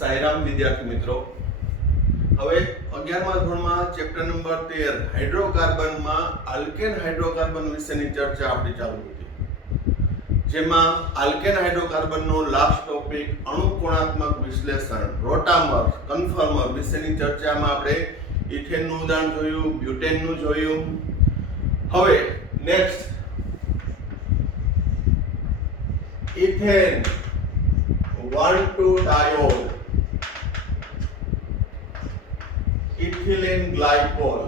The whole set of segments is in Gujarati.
સાયરામ વિદ્યાર્થી મિત્રો, હવે 11મા ધોરણમાં ચેપ્ટર નંબર 13 હાઇડ્રોકાર્બનમાં આલ્કેન હાઇડ્રોકાર્બન વિશેની ચર્ચા આપણી ચાલુ હતી, જેમાં આલ્કેન હાઇડ્રોકાર્બનનો લાસ્ટ ટોપિક અણુકોણાત્મક વિશ્લેષણ રોટામર કન્ફર્મર વિશેની ચર્ચામાં આપણે ઇથેનનું ઉદાહરણ જોયું, બ્યુટેનનું જોયું. હવે next ethane 1,2-diol, ethylene glycol.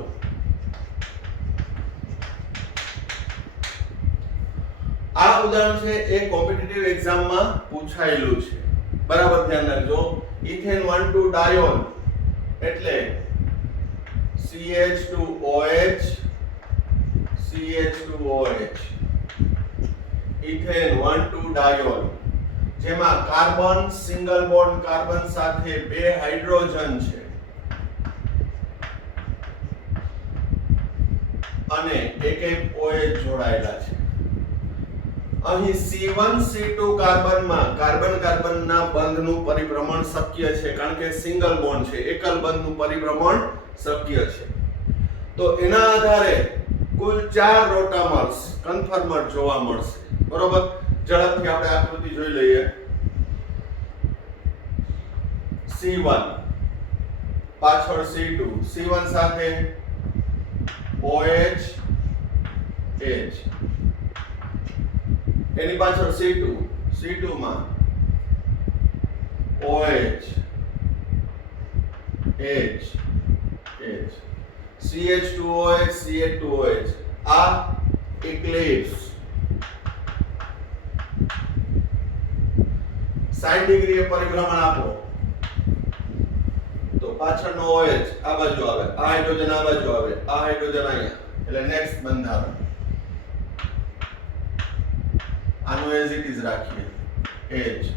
આ ઉદાહરણ છે એ કોમ્પિટિટિવ એક્ઝામમાં પૂછાયેલું છે, બરાબર ધ્યાન રાખજો. ઇથેન 1,2-diol એટલે CH2OH CH2OH, ઇથેન 1,2-diol, જેમાં કાર્બન સિંગલ બોન્ડ કાર્બન સાથે બે હાઇડ્રોજન છે અને એક OH જોડાયેલા છે. અહીં C1C2 કાર્બનમાં કાર્બન કાર્બનના બંધનું પરિભ્રમણ શક્ય છે, કારણ કે સિંગલ બોન્ડ છે, એકલ બંધનું પરિભ્રમણ શક્ય છે. તો એના આધારે કુલ 4 રોટામર્સ કન્ફર્મર જોવા મળશે, બરોબર. ઝડપથી આપણે આકૃતિ જોઈ લઈએ. C1 પાછળ C2, C1 સાથે OH H, એની પાછળ C2, C2 માં OH H H, CH2OH CH2OH. આ ઇક્લિપ્સ 60 ડિગ્રીએ પરિભ્રમણ આપો તો પાછળનો OH આ બાજુ આવે, આ હાઇડ્રોજન આ બાજુ આવે, આ હાઇડ્રોજન અહીંયા, એટલે નેક્સ્ટ બંધારણ આનું એઝ ઇટ ઇઝ રાખીએ H.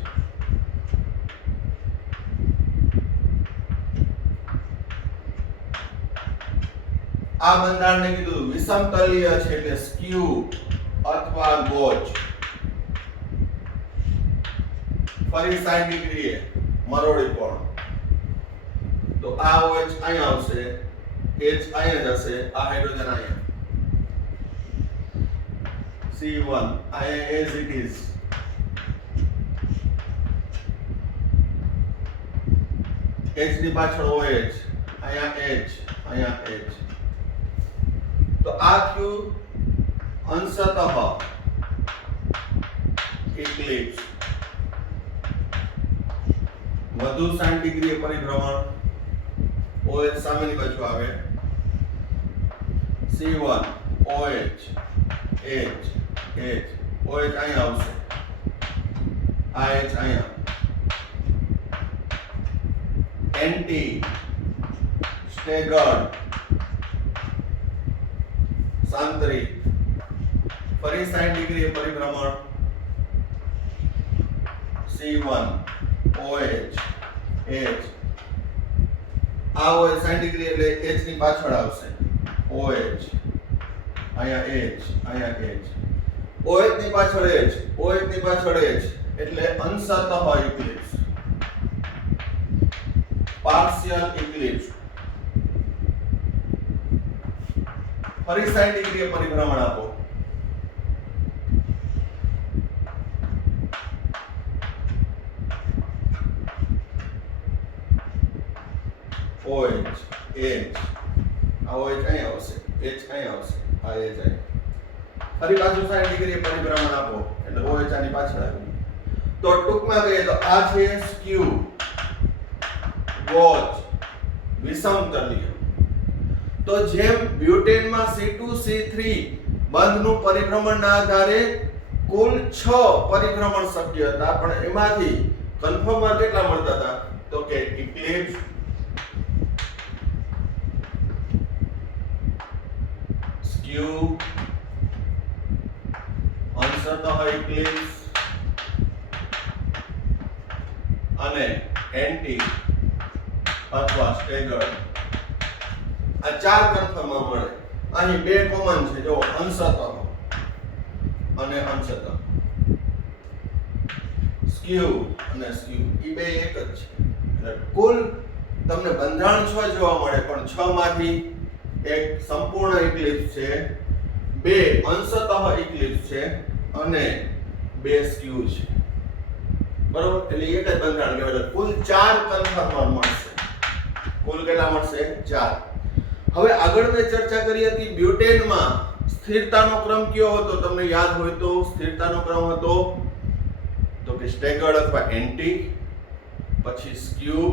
આ બંધારણને કીધું વિષમતલીય છે, એટલે સ્ક્યુ અથવા ગોચ. ફરી 60 ડિગ્રીએ મરોડી કોણ, તો આ OH અહીંયા આવશે, H અહીંયા જશે, આ હાઇડ્રોજન અહીંયા, C1 અહીંયા as it is, H ની પાછળ OH, અહીંયા H, અહીંયા H. તો આ થયું અંશતઃ ઇક્લિપ્સ. વધુ 60 ડિગ્રીએ પરિભ્રમણ, OH સામેની બાજુ આવે, C1 OH H H, OH અહીંયા આવશે, આ H અહીંયા, એન્ટી સ્ટેગર્ડ સાંતરિક, ફરી 60 ડિગ્રીએ પરિભ્રમણ, C1 OH H, આ OH 60 ડિગ્રી એટલે H ની પાછળ આવશે, OH અહીંયા H, અહીંયા H, OH ની પાછળ H, OH ની પાછળ H, એટલે અંશતઃ ઇક્લિપ્સ, પાર્શિયલ ઇક્લિપ્સ. ફરી 60 ડિગ્રીએ પરિભ્રમણ આપો, OH H, આ OH અહીંયા આવશે, H અહીંયા આવશે, આ H અહીંયા, ફરી પાછું 60 ડિગ્રીએ પરિભ્રમણ આપો એટલે OH આની પાછળ આવી. તો ટૂંકમાં કહીએ તો આ છે સ્ક્યુ, ગોચ, વિષમતલીય. તો જેમ બ્યુટેનમાં C2 C3 બંધનું પરિભ્રમણના આધારે કુલ 6 પરિભ્રમણ શક્ય હતા, પણ એમાંથી કન્ફર્મર કેટલા મળતા હતા, તો કે ઇક્લિપ્સ, સ્ક્યુ, અંશતઃ ઇક્લિપ્સ અને એન્ટી અથવા સ્ટેગર્ડ. આ 4 કન્ફર્મર મળે. અહીં 2 કોમન છે, જો અંશતઃ અને અંશતઃ, સ્ક્યુ અને સ્ક્યુ, એ બે એક જ છે. કુલ તમને બંધારણ 6 જોવા મળે, પણ 6 માંથી એક સંપૂર્ણ ઇક્લિપ્સ છે, 2 અંશતઃ ઇક્લિપ્સ છે અને 2 સ્ક્યુ છે. બરોબર? એટલે એક જ બંધારણ કહેવાય. કુલ 4 કન્ફર્મર મળશે. કુલ કેટલા મળશે? 4. હવે આગળ મેં ચર્ચા કરી હતી બ્યુટેનમાં સ્થિરતાનો ક્રમ કયો હતો? તમને યાદ હોય તો સ્થિરતાનો ક્રમ હતો તો કે સ્ટેગર્ડ અથવા એન્ટી, પછી સ્ક્યુ,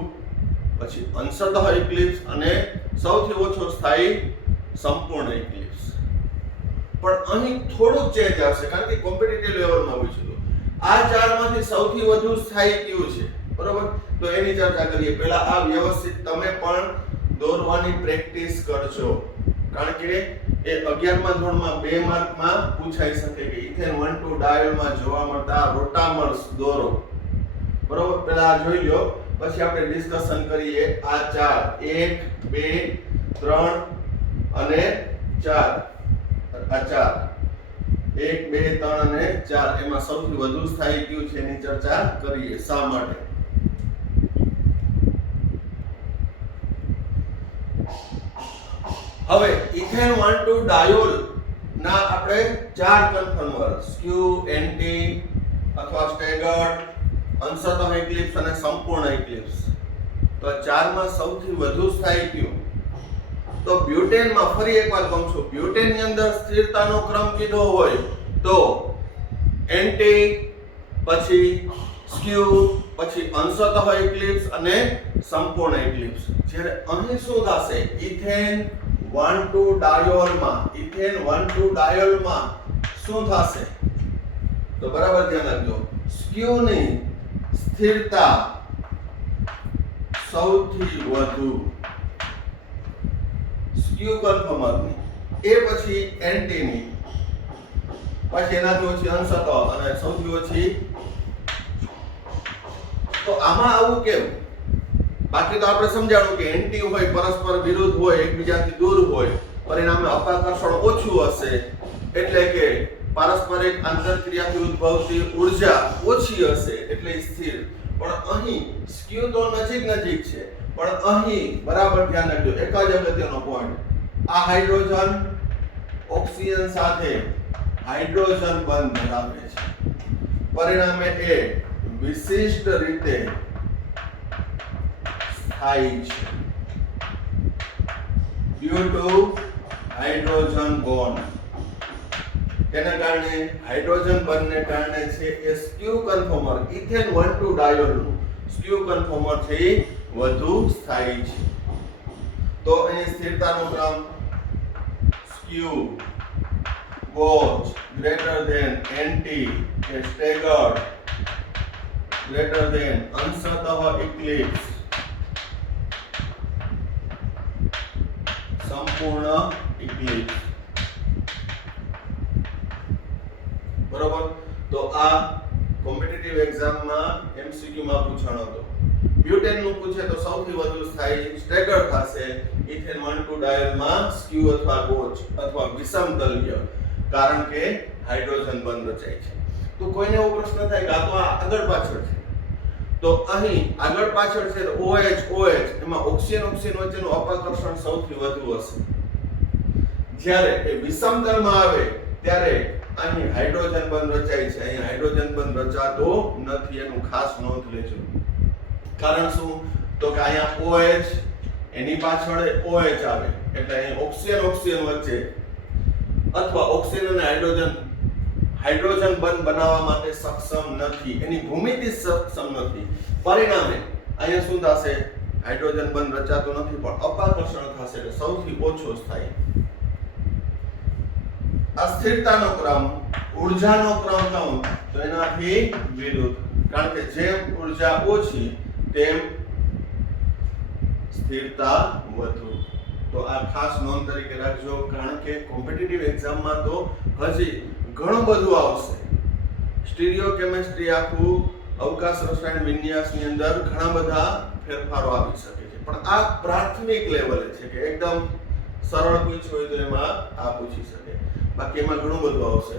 પછી અંશતઃ ઇક્લિપ્સ અને સૌથી ઓછો સ્થાયી સંપૂર્ણ ઇક્લિપ્સ. પણ અહીં થોડું ચેન્જ આવશે કારણ કે કોમ્પિટિટિવ લેવલમાં હોય છે. આ 4 માંથી સૌથી વધુ સ્થાયી કયું છે? બરોબર? તો એની ચર્ચા કરીએ. પહેલા આ વ્યવસ્થિત તમે પણ દોરવાની પ્રેક્ટિસ કરજો, કારણ કે એ 11મા ધોરણમાં 2 માર્કમાં પૂછાઈ શકે કે ઇથેન 1,2 ડાયોલમાં જોવા મળતા રોટામર્સ દોરો. બરોબર? પહેલા આ જોઈ લો, પછી આપણે ડિસ્કશન કરીએ. આ 4 1 2 3 અને 4 આ 4 1 2 3 અને 4 એમાં સૌથી વધુ સ્થાયી કયું છે એની ચર્ચા કરીએ. શા માટે? હવે ઇથેન 1,2 ડાયોલ ના આપણે 4 કન્ફર્મર સ્ક્યુ, એન્ટી અથવા સ્ટેગર્ડ, અંશતઃ ઇક્લિપ્સ અને સંપૂર્ણ ઇક્લિપ્સ. તો આ 4 માં સૌથી વધુ સ્થાયી કયું? તો બ્યુટેનમાં ફરી એકવાર કહું છું, બ્યુટેનની અંદર સ્થિરતાનો ક્રમ કીધો હોય તો એન્ટી, પછી સ્ક્યુ, પછી અંશતઃ ઇક્લિપ્સ અને સંપૂર્ણ ઇક્લિપ્સ. જ્યારે અહીં શું થશે? ઇથેન 1,2 ડાયોલમાં શું થશે? તો બરાબર ધ્યાન રાખજો. સ્ક્યુની સ્થિરતા સૌથી વધુ, સ્ક્યુ કન્ફર્મરની, એ પછી એન્ટીની, પછી એનાથી ઓછી અંશતઃ અને સૌથી ઓછી. તો આમાં આવું કેમ? બાકી તો આપણે સમજાણું કે એન્ટી હોય, પરસ્પર વિરુદ્ધ હોય, એકબીજાથી દૂર હોય, પરિણામે અપાકર્ષણ ઓછું હશે, એટલે કે પારસ્પરિક આંતરક્રિયાથી ઉદ્ભવતી ઊર્જા ઓછી હશે, એટલે સ્થિર. પણ અહીં સ્ક્યુ તો નજીક છે, પણ અહીં બરાબર ધ્યાન રાખજો, એક જ અગત્યનો પોઈન્ટ. આ હાઇડ્રોજન ઓક્સિજન સાથે હાઇડ્રોજન બંધ ધરાવે છે, પરિણામે એ વિશિષ્ટ રીતે સ્થાયી છે ડ્યુ ટુ હાઇડ્રોજન બોન્ડ. તેના કારણે હાઇડ્રોજન બંધને કારણે છે એ સ્ક્યુ કન્ફર્મર, ઇથેન 1,2 ડાયોલનું સ્ક્યુ કન્ફર્મર છે એ વધુ સ્થાયી છે. તો અહીં સ્થિરતાનો ક્રમ સ્ક્યુ ગોચ ગ્રેટર ધેન એન્ટી કે સ્ટેગર્ડ ગ્રેટર ધેન અંશતઃ ઇક્લિપ્સ સંપૂર્ણ ઇક્લિપ્સ. બરોબર? તો આ કોમ્પિટિટિવ એક્ઝામમાં MCQ માં પૂછાણો હતો. બ્યુટેન નું પૂછે તો સૌથી વધુ સ્થાયી સ્ટેગર્ડ થશે ઇથેન 1,2 ડાયોલમાં સ્ક્યુ અથવા ગોચ અથવા વિષમતલ્ય, કારણ કે હાઇડ્રોજન બંધ રચાય છે. તો કોઈને એવો પ્રશ્ન થાય કે આ તો આગળ પાછળ છે, તો અહીં આગળ પાછળ છે તો OH એમાં ઓક્સિજન વચ્ચેનું અપાકર્ષણ સૌથી વધુ હશે. જ્યારે એ વિષમતલમાં આવે ત્યારે અહીં હાઇડ્રોજન બંધ રચાય છે, અહીં હાઇડ્રોજન બંધ રચાતો નથી. એનું ખાસ નોંધ લેજો. કારણ શું? તો કે અહીંયા OH એની પાછળ OH આવે, એટલે અહીં ઓક્સિજન વચ્ચે અથવા ઓક્સિજન અને હાઇડ્રોજન બંધ બનાવવા માટે સક્ષમ નથી, એની ભૂમિતિ સક્ષમ નથી. પરિણામે અહીંયા શું થશે? હાઇડ્રોજન બંધ રચાતો નથી, પણ અપાકર્ષણ થશે, એટલે સૌથી ઓછો સ્થાયી. અસ્થિરતાનો ક્રમ, ઊર્જાનો ક્રમ કહું તો એનાથી વિરુદ્ધ, કારણ કે જેમ ઊર્જા ઓછી તેમ સ્થિરતા વધુ. તો આ ખાસ નોંધ તરીકે રાખજો, કારણ કે કોમ્પિટિટિવ એક્ઝામમાં તો હજી ઘણું બધું આવશે. સ્ટીરિયો કેમિસ્ટ્રી, આખું અવકાશ રસાયણ વિન્યાસની અંદર ઘણા બધા ફેરફારો આવી શકે છે, પણ આ પ્રાથમિક લેવલે છે કે એકદમ સરળ પૂછ્યું હોય તો એમાં આ પૂછી શકે. બાકી એમાં ઘણું બધું આવશે.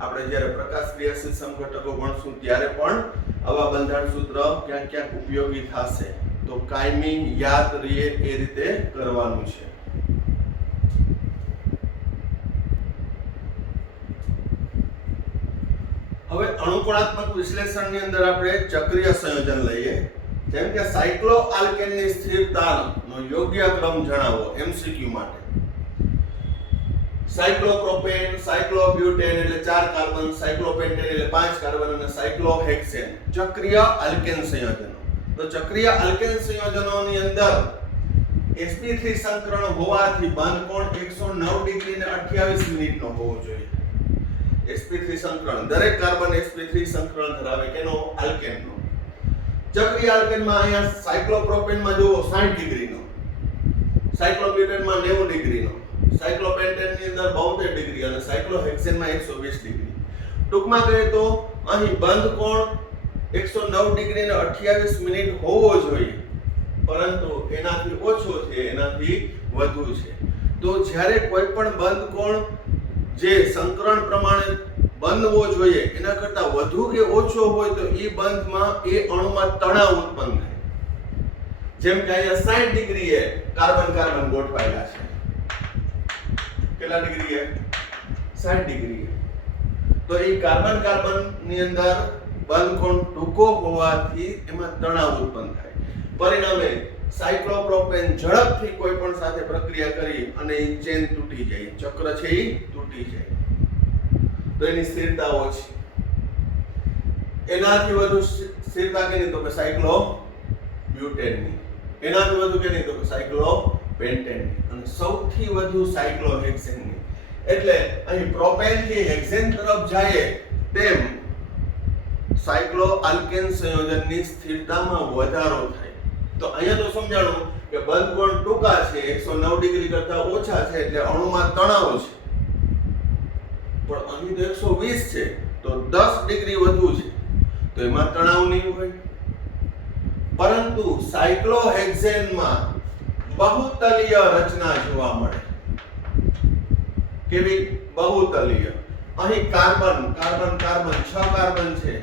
આપણે જ્યારે પ્રકાશ ક્રિયાશીલ સમઘટકો ભણશું ત્યારે પણ આવા બંધારણ સૂત્ર ક્યાંક ઉપયોગી થશે. તો તો કાયમી યાદ રહે એ રીતે કરવાનું છે. હવે અણુકોણાત્મક વિશ્લેષણની અંદર આપણે ચક્રીય સંયોજન લઈએ. જેમ કે સાયક્લોઆલ્કેનની સ્થિરતાનો યોગ્ય ક્રમ જણાવો MCQ માટે. સાયક્લોપ્રોપેન, સાયક્લોબ્યુટેન એટલે 4 કાર્બન, સાયક્લોપેન્ટેન એટલે 5 કાર્બન અને સાયક્લોહેક્સેન ચક્રીય આલ્કેન સંયોજનો. તો ચક્રીય આલ્કેન સંયોજનોની અંદર sp3 સંકરણ હોવાથી બંધ કોણ 109 ડિગ્રી ને 28 મિનિટનો હોવો જોઈએ. sp3 સંકરણ, દરેક કાર્બન sp3 સંકરણ ધરાવે કેનો? આલ્કેનનો. ચક્રીય આલ્કેનમાં અહીંયા સાયક્લોપ્રોપેનમાં જુઓ 60 ડિગ્રીનો, સાયક્લોબ્યુટેનમાં 90 ડિગ્રીનો, સાયક્લોપેન્ટેનની અંદર 72 ડિગ્રી અને સાયક્લોહેક્સેનમાં 120 ડિગ્રી. ટૂંકમાં કહીએ તો અહીં બંધ કોણ 109 ડિગ્રી ને 28 મિનિટ હોવો જોઈએ, પરંતુ એનાથી ઓછો છે, એનાથી વધુ છે. તો જ્યારે કોઈ પણ બંધ કોણ જે સંકરણ પ્રમાણે બનવો જોઈએ એના કરતા વધુ કે ઓછો હોય તો એ બંધમાં એ અણુમાં તણાવ ઉત્પન્ન થાય. જેમ કે અહીંયા 60 ડિગ્રીએ કાર્બન કાર્બન ગોઠવાયેલા છે. કેટલા ડિગ્રીએ? 60 ડિગ્રીએ. તો એ કાર્બન કાર્બન ની અંદર બંધ કોણ ટૂંકો હોવાથી એમાં તણાવ ઉત્પન્ન થાય. પરિણામે સાયક્લોપ્રોપેન ઝડપથી કોઈ પણ સાથે પ્રક્રિયા કરી અને એ ચેન તૂટી જાય, ચક્ર છે એ તૂટી જાય. તો એની સ્થિરતા ઓછી. એનાથી વધુ સ્થિરતા કેની? તો કે સાયક્લોબ્યુટેનની. એનાથી વધુ કેની? તો કે સાયક્લોપેન્ટેનની. અને સૌથી વધુ સાયક્લોહેક્સેનની. એટલે અહીં પ્રોપેન થી હેક્સેન તરફ જાય તેમ સાયક્લોઆલ્કેન સંયોજનની સ્થિરતામાં વધારો થાય. તો અહીંયા તો સમજાણું કે બંધ કોણ ટૂંકા છે, 109 ડિગ્રી કરતા ઓછા છે એટલે અણુમાં તણાવ છે. પણ અહીં તો 120 છે તો 10 ડિગ્રી વધુ છે તો એમાં તણાવ નહીં હોય. પરંતુ સાયક્લોહેક્સેનમાં બહુતલીય રચના જોવા મળે. કેવી? બહુતલીય. અહીં કાર્બન કાર્બન કાર્બન 6 કાર્બન છે,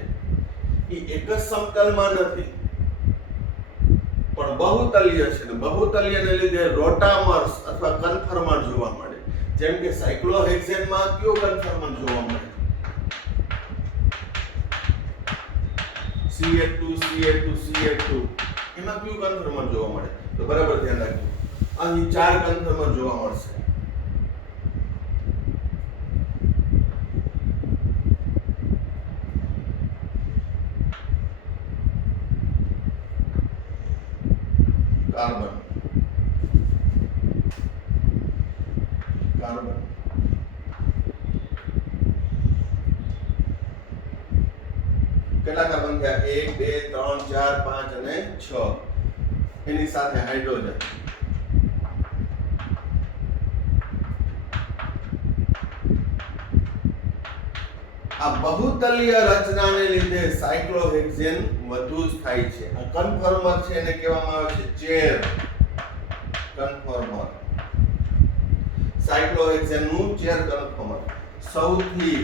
એ એક જ સમતલમાં નથી પણ બહુતલીય છે. ને બહુતલીયને લીધે રોટામર્સ અથવા કન્ફર્મર જોવા મળે. જેમ કે સાયક્લોહેક્સેનમાં કયો કન્ફર્મર જોવા મળે? CH2 CH2 CH2 એમાં કયું કન્ફર્મર જોવા મળે? તો બરાબર ધ્યાન રાખજો. અહીં 4 કન્ફર્મર જોવા મળશે. કાર્બન કાર્બન કેટલા કાર્બન થયા? 1 2 3 4 5 અને 6. એની સાથે હાઇડ્રોજન. આ બહુતલીય રચનાને લીધે સાયક્લોહેક્સેન વધુ સ્થાયી છે. આ કન્ફર્મર છે એને કહેવામાં આવે છે ચેર કન્ફર્મર. સાયક્લોહેક્સેનનું ચેર કન્ફર્મર સૌથી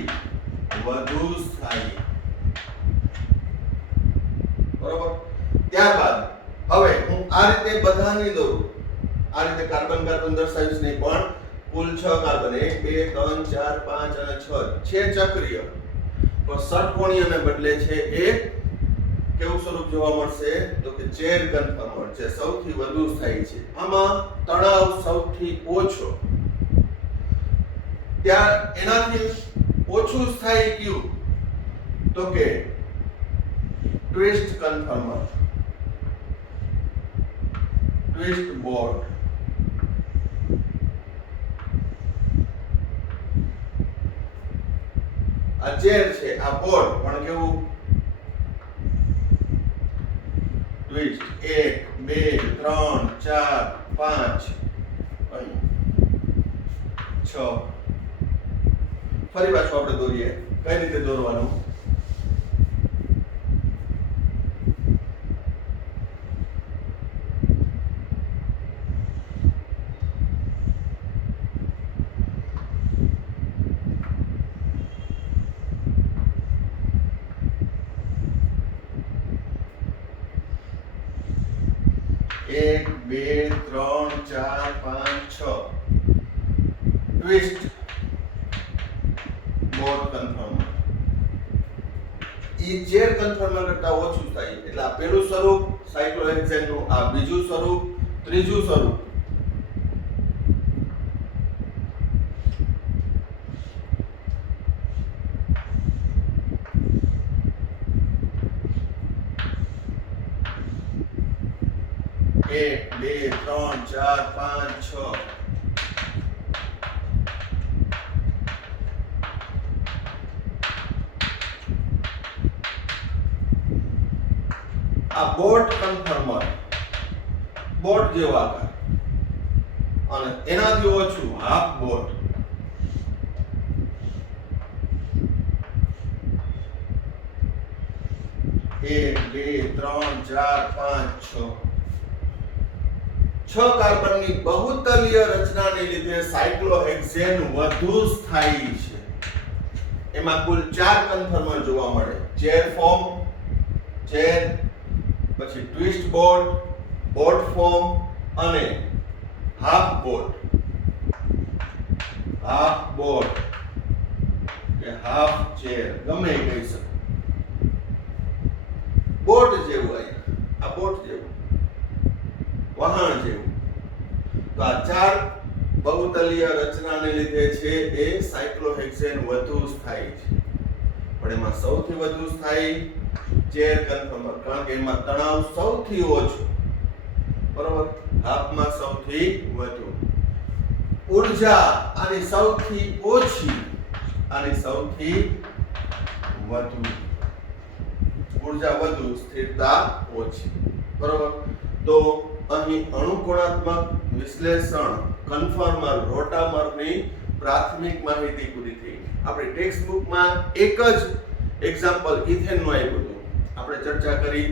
વધુ સ્થાયી. બરોબર. ત્યારબાદ હવે હું આ રીતે બધાની દઉં, આ રીતે કાર્બન કાર્બન દર્શાવીશ નહીં, પણ કુલ 6 કાર્બન 1 2 3 4 5 અને 6 છે ચક્રીય. પણ ષટકોણીયને બદલે છે એ કેવું સ્વરૂપ જોવા મળશે? તો કે ચેર કન્ફર્મર છે, સૌથી વધુ સ્થાયી છે. આમાં તણાવ સૌથી ઓછો. ત્યાં એનાથી ઓછું સ્થાયી કયું? તો કે ટ્વિસ્ટ કન્ફર્મર, ટ્વિસ્ટ બોન્ડ. આ ચેર છે, આ બોન્ડ પણ કેવું? ટ્વિસ્ટ. 1 2 3 4 5 અહીં 6. ફરી પાછું આપણે દોરીએ. કઈ રીતે દોરવાનું? 1 2 3 4 5 6 ટ્વિસ્ટ બોટ કન્ફર્મર ઈ ચેર કન્ફર્મર કરતા ઓછું થાય એટલે આ પહેલું સ્વરૂપ સાયક્લોહેક્સેન નું, આ બીજું સ્વરૂપ, ત્રીજું સ્વરૂપ. એક બે ત્રણ ચાર પાંચ છ આ બોટ કન્ફર્મર, બોટ જેવો આકાર, અને એનાથી ઓછું હાફ બોટ. એક બે ત્રણ ચાર પાંચ છ કાર્બનની બહુતલીય રચનાને લીધે સાયક્લોહેક્સેન વધુ સ્થાયી છે. એમાં કુલ 4 કન્ફર્મર જોવા મળે. ચેર ફોર્મ, ચેર, પછી ટ્વિસ્ટ બોટ, બોટ ફોર્મ અને હાફ બોટ. હાફ બોટ કે હાફ ચેર ગમે એ કહી શકો. બોટ જેવું આ બોટ જેવું, વહાણ જેવું. તો આ 4 બહુતલીય રચનાને લીધે છે એ સાયક્લોહેક્સેન વધુ સ્થાયી છે. પણ એમાં સૌથી વધુ સ્થાયી ચેર કન્ફર્મર, કારણ કે એમાં તણાવ સૌથી ઓછું, બરોબર, હાફમાં સૌથી વધુ. ઊર્જા આની સૌથી ઓછી, આની સૌથી વધુ. ઊર્જા વધુ, સ્થિરતા ઓછી, બરોબર. તો અહીં અણુકોણાત્મક વિશ્લેષણ કન્ફર્મર રોટામરની પ્રાથમિક માહિતી પૂરી થઈ. આપણી ટેક્સ્ટ બુકમાં એક જ એક્ઝામ્પલ ઇથેનનું આપ્યું હતું. આપણે ચર્ચા કરી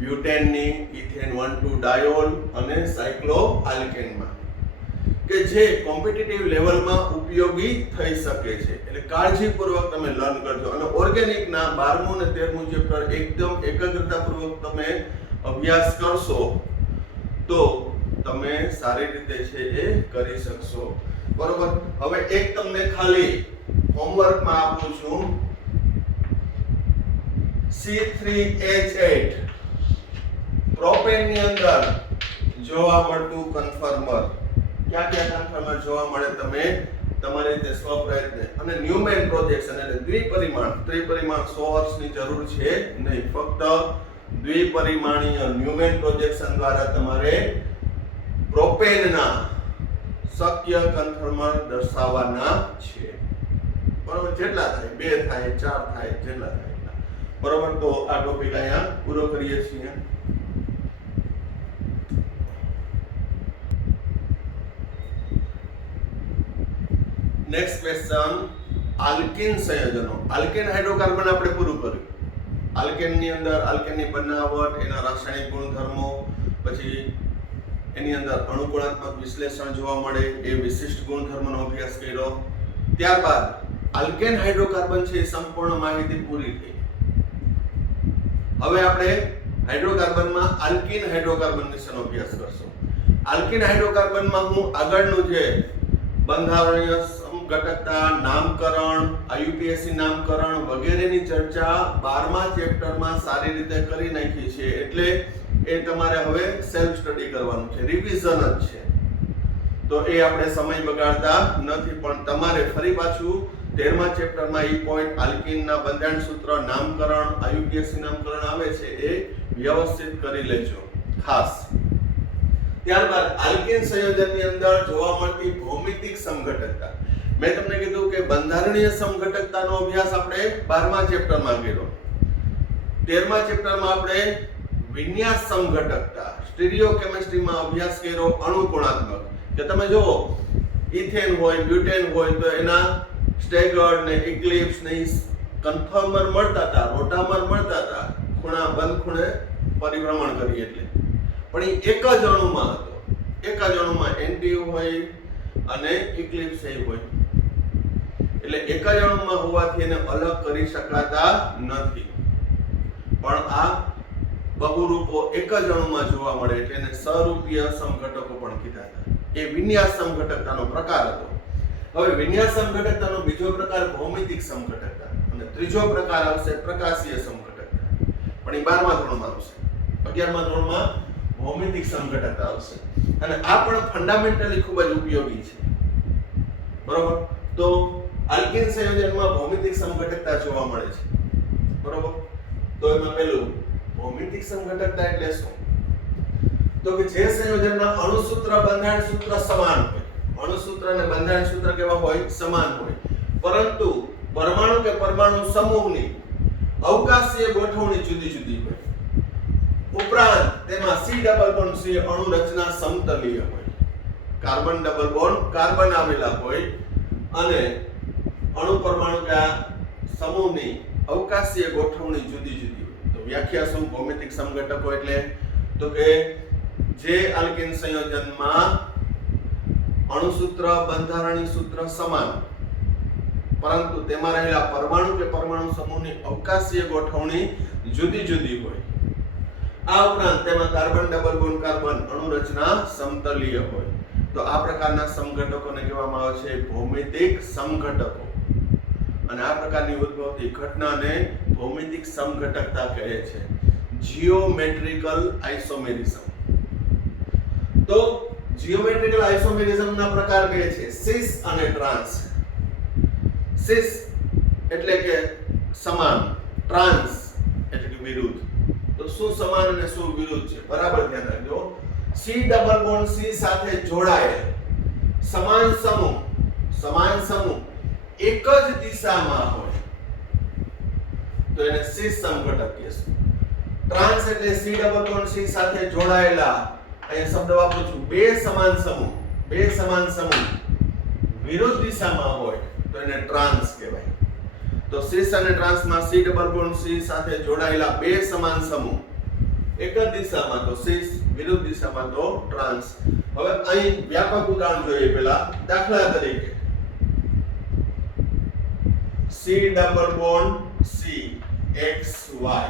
બ્યુટેનની, ઇથેન 1,2 ડાયોલ અને સાયક્લોઆલ્કેનમાં, કે જે કોમ્પિટિટિવ લેવલમાં ઉપયોગી થઈ શકે છે. એટલે કાળજીપૂર્વક તમે લર્ન કરજો. અને ઓર્ગેનિકના 12મું અને 13મું ચેપ્ટર એકદમ એકાગ્રતાપૂર્વક તમે અભ્યાસ કરશો તો તમે સારી રીતે છે એ કરી શકશો, બરોબર. હવે એક તમને ખાલી હોમવર્કમાં આપું છું. C3H8 પ્રોપેનની અંદર જોવા મળતું કન્ફર્મર. ક્યાં ક્યાં કન્ફર્મર જોવા મળે તમે તમારી રીતે સ્વપ્રયત્ને. અને ન્યુમેન પ્રોજેક્શન એટલે દ્વિપરિમાણ, ત્રિપરિમાણ સોર્સની જરૂર છે નહીં. ફક્ત દ્વિપરિમાણીય ન્યુમેન પ્રોજેક્શન દ્વારા તમારે પ્રોપેનના શક્ય કન્ફર્મર દર્શાવવાના છે, બરોબર. જેટલા થાય, 2 થાય, 4 થાય, જેટલા થાય એટલા, બરોબર. તો આ ટોપિક અહીંયા પૂરો કરીએ છીએ. નેક્સ્ટ ક્વેશ્ચન, આલ્કેન સંયોજનો. આલ્કેન હાઇડ્રોકાર્બન આપણે પૂરું કર્યું. આલ્કેનની અંદર આલ્કેનની બનાવટ, એના રાસાયણિક ગુણધર્મો, પછી એની અંદર અણુકોણાત્મક વિશ્લેષણ જોવા મળે, એ વિશિષ્ટ ગુણધર્મોનો અભ્યાસ કર્યો. ત્યારબાદ આલ્કેન હાઇડ્રોકાર્બન છે એ સંપૂર્ણ માહિતી પૂરી થઈ. હવે આપણે હાઇડ્રોકાર્બનમાં આલ્કીન હાઇડ્રોકાર્બન વિશેનો અભ્યાસ કરશું. આલ્કીન હાઇડ્રોકાર્બનમાં હું આગળનું જે બંધારણીય સમઘટકતા, નામકરણ, IUPAC નામકરણ વગેરેની ચર્ચા 12મા ચેપ્ટરમાં સારી રીતે કરી નાખી છે. એટલે એ તમારે હવે સેલ્ફ સ્ટડી કરવાનું છે, રિવિઝન જ છે. તો એ આપણે સમય બગાડતા નથી, પણ તમારે ફરી પાછું 13મા ચેપ્ટરમાં ઈ પોઈન્ટ આલ્કીનના બંધારણ સૂત્ર, નામકરણ, IUPAC નામકરણ આવે છે એ વ્યવસ્થિત કરી લેજો ખાસ. ત્યારબાદ આલ્કેન સંયોજનની અંદર જોવા મળતી ભૌમિતિક સમઘટકતા. મેં તમને કીધું કે બંધારણીય સમઘટકતાનો અભ્યાસ આપણે 12મા ચેપ્ટરમાં કર્યો. 13મા ચેપ્ટરમાં આપણે વિન્યાસ સમઘટકતા, સ્ટીરિયોકેમિસ્ટ્રીમાં અભ્યાસ કર્યો અણુકોણાત્મક. કે તમે જુઓ ઇથેન હોય, બ્યુટેન હોય તો એના સ્ટેગર્ડ ને ઇક્લિપ્સ ને કન્ફર્મર મળતા હતા, રોટામર મળતા હતા, ખૂણા બંધ ખૂણે પરિભ્રમણ કરી. એટલે પણ એ એક જ અણુમાં હતો, એક જ અણુમાં NTU હોય અને ઇક્લિપ્સ હોય. એટલે એક જ અણુમાં હોવાથી એને અલગ કરી શકાતા નથી. પણ આ બહુરૂપો એક જ અણુમાં જોવા મળે એટલે એને સરૂપીય સમઘટકો પણ કીધા હતા. એ વિન્યાસ સમઘટકતાનો પ્રકાર હતો. હવે વિન્યાસ સમઘટકતાનો બીજો પ્રકાર ભૌમિતિક સમઘટકતા અને ત્રીજો પ્રકાર આવશે પ્રકાશીય સમઘટકતા. પણ એ 12મા ધોરણમાં આવશે. 11મા ધોરણમાં ભૌમિતિક સમઘટકતા આવશે અને આ પણ ફંડામેન્ટલી ખૂબ જ ઉપયોગી છે. બરોબર? તો આલ્કીન સંયોજનમાં ભૌમિતિક સમઘટકતા જોવા મળે છે. બરોબર? તો એમાં પહેલું ભૌમિતિક સમઘટકતા એટલે શું? તો કે જે સંયોજનના અણુસૂત્ર બંધારણ સૂત્ર સમાન હોય. અણુસૂત્ર અને બંધારણ સૂત્ર કેવા હોય? સમાન હોય. પરંતુ પરમાણુ કે પરમાણુ સમૂહની અવકાશીય ગોઠવણી જુદી જુદી હોય. ઉપરાંત તેમાં C ડબલ બોન્ડ C અણુ રચના સમતલીય હોય. કાર્બન ડબલ બોન્ડ કાર્બન આવેલા હોય અને અણુ પરમાણુ કે સમૂહની અવકાશીય ગોઠવણી જુદી જુદી હોય. તો વ્યાખ્યા શું? ભૌમિતિક સમઘટકો એટલે તો કે જે આલ્કીન સંયોજનમાં અણુસૂત્ર બંધારણીય સૂત્ર સમાન પરંતુ તેમાં રહેલા પરમાણુ કે પરમાણુ સમૂહની અવકાશીય ગોઠવણી જુદી જુદી હોય. આ ઉપરાંત તેમાં કાર્બન ડબલ બોન્ડ કાર્બન અણુ રચના સમતલીય હોય. તો આ પ્રકારના સમઘટકોને કહેવામાં આવે છે ભૌમિતિક સમઘટકો. અને આ પ્રકારની ઉદ્ભવતી ઘટનાને ભૌમિતિક સમઘટકતા કહે છે. જીઓમેટ્રિકલ આઇસોમેરિઝમ. તો જીઓમેટ્રિકલ આઇસોમેરિઝમના પ્રકાર બે છે, સિસ અને ટ્રાન્સ. સિસ એટલે કે સમાન, ટ્રાન્સ એટલે કે વિરુદ્ધ. તો શું સમાન અને શું વિરુદ્ધ છે? બરાબર ધ્યાન રાખજો. C ડબલ બોન્ડ C સાથે જોડાયેલ સમાન સમૂહ એક જ દિશામાં હોય તો એને સિસ સમઘટક કહેશું. ટ્રાન્સ એટલે C ડબલ બોન્ડ C સાથે જોડાયેલા, અહીંયા શબ્દ વાપરું છું, બે સમાન સમૂહ વિરુદ્ધ દિશામાં હોય તો એને ટ્રાન્સ કહેવાય. તો સિસ અને ટ્રાન્સમાં C ડબલ બોન્ડ C સાથે જોડાયેલા બે સમાન સમૂહ એક જ દિશામાં તો સિસ, વિરુદ્ધ દિશામાં તો ટ્રાન્સ. હવે અહીં વ્યાપક ઉદાહરણ જોઈએ. પહેલા દાખલા તરીકે C double bond C XY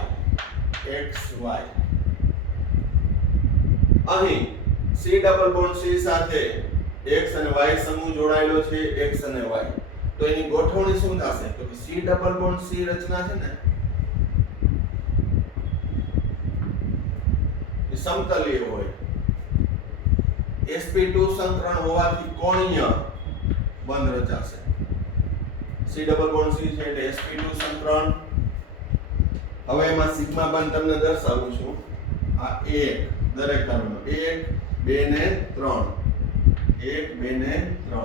અહીં C ડબલ બોન્ડ C સાથે X અને Y સમૂહ જોડાયેલો છે, X અને Y. તો એની ગોઠવણી શું થશે? તો C ડબલ બોન્ડ C રચના છે ને એ સમતલીય હોય. sp2 સંકરણ હોવાથી કોણીય બંધ રચાશે. C ડબલ બોન્ડ C છે એટલે sp2 સંકરણ. હવે એમાં સિગ્મા બંધ તમને દર્શાવું છું. આ 1 દરેક કાર્બન 1 2 ને 3 1 2 ને 3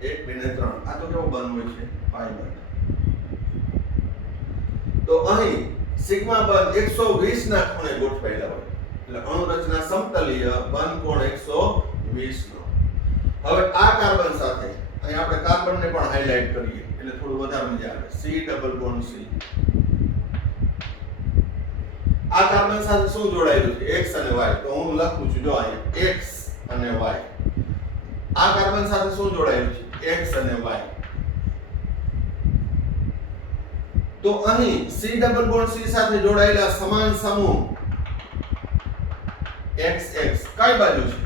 1 2 ને 3. આ તો કેવો બંધ હોય છે? પાઈ બંધ. તો અહીં સિગ્મા બંધ 120 ના ખૂણે ગોઠવાયેલા હોય એટલે અણુ રચના સમતલીય, બંધ કોણ 120 નો. હવે આ કાર્બન સાથે અહીં આપણે કાર્બનને પણ હાઇલાઇટ કરીએ એટલે થોડું વધારે મજા આવે. C double bond C. આ કાર્બન સાથે શું જોડાયેલું છે? X અને Y. તો હું લખું છું જો અહીંયા X અને Y. આ કાર્બન સાથે શું જોડાયેલું છે? X અને Y. તો અહીં C ડબલ બોન્ડ C સાથે જોડાયેલા સમાન સમૂહ XX કઈ બાજુ છે?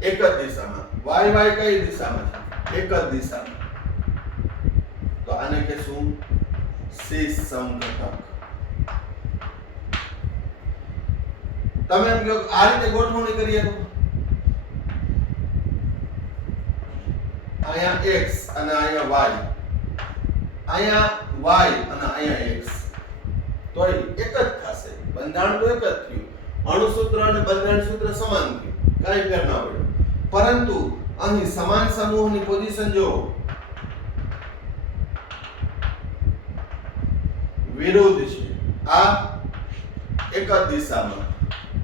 એક જ દિશામાં. YY કઈ દિશામાં છે? એક જ દિશામાં. તો આને કહેશું સિસ સમઘટક. તમે એમ કહો આ રીતે ગોઠવણી કરીએ તો અહીંયા X અને અહીંયા Y, અહીંયા Y અને અહીંયા X, તો એક જ થશે. બંધારણ તો એક જ થયું. અણુસૂત્ર અને બંધારણ સૂત્ર સમાન થયું, કાંઈ ફેર ના પડ્યો. પરંતુ અહીં સમાન સમૂહની પોઝિશન જો વિરુદ્ધ છે. આ એક જ દિશામાં,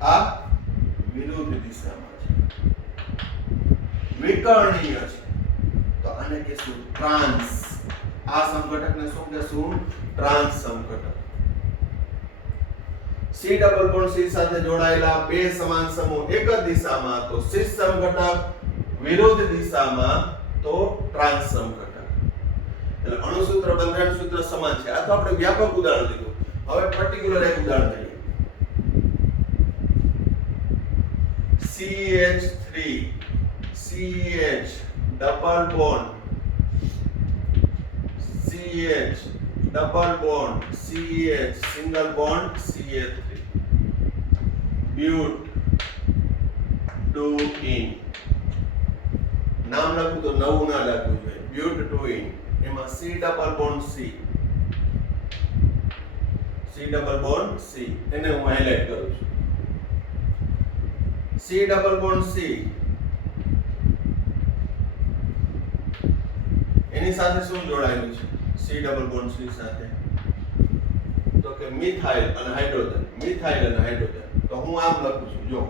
આ વિરુદ્ધ દિશામાં છે, વિકર્ણીય છે. તો આને કહેશું ટ્રાન્સ. આ સમઘટકને શું કહેશું? ટ્રાન્સ સમઘટક. C ડબલ બોન્ડ C સાથે જોડાયેલા બે સમાન સમૂહ એક જ દિશામાં તો સિસ સમઘટક, વિરુદ્ધ દિશામાં તો ટ્રાન્સ સમઘટક. એટલે અણુસૂત્ર બંધારણ સૂત્ર સમાન છે. આ તો આપણે વ્યાપક ઉદાહરણ લીધું. હવે પર્ટિક્યુલર એક ઉદાહરણ લઈએ. CH3 CH double bond CH double bond CH single bond CH3 બ્યુટ 2 in. નામ લખું તો નવું ના લખવું જોઈએ. બ્યુટ 2 ઇન. એમાં C double bond C double bond C એને હું હાઇલાઇટ કરું છું. C ડબલ બોન્ડ C એની સાથે શું જોડાયેલું છે? C ડબલ બોન્ડ C સાથે તો કે મિથાઇલ અને હાઇડ્રોજન. મિથાઇલ અને હાઇડ્રોજન. તો હું આમ લખું છું જો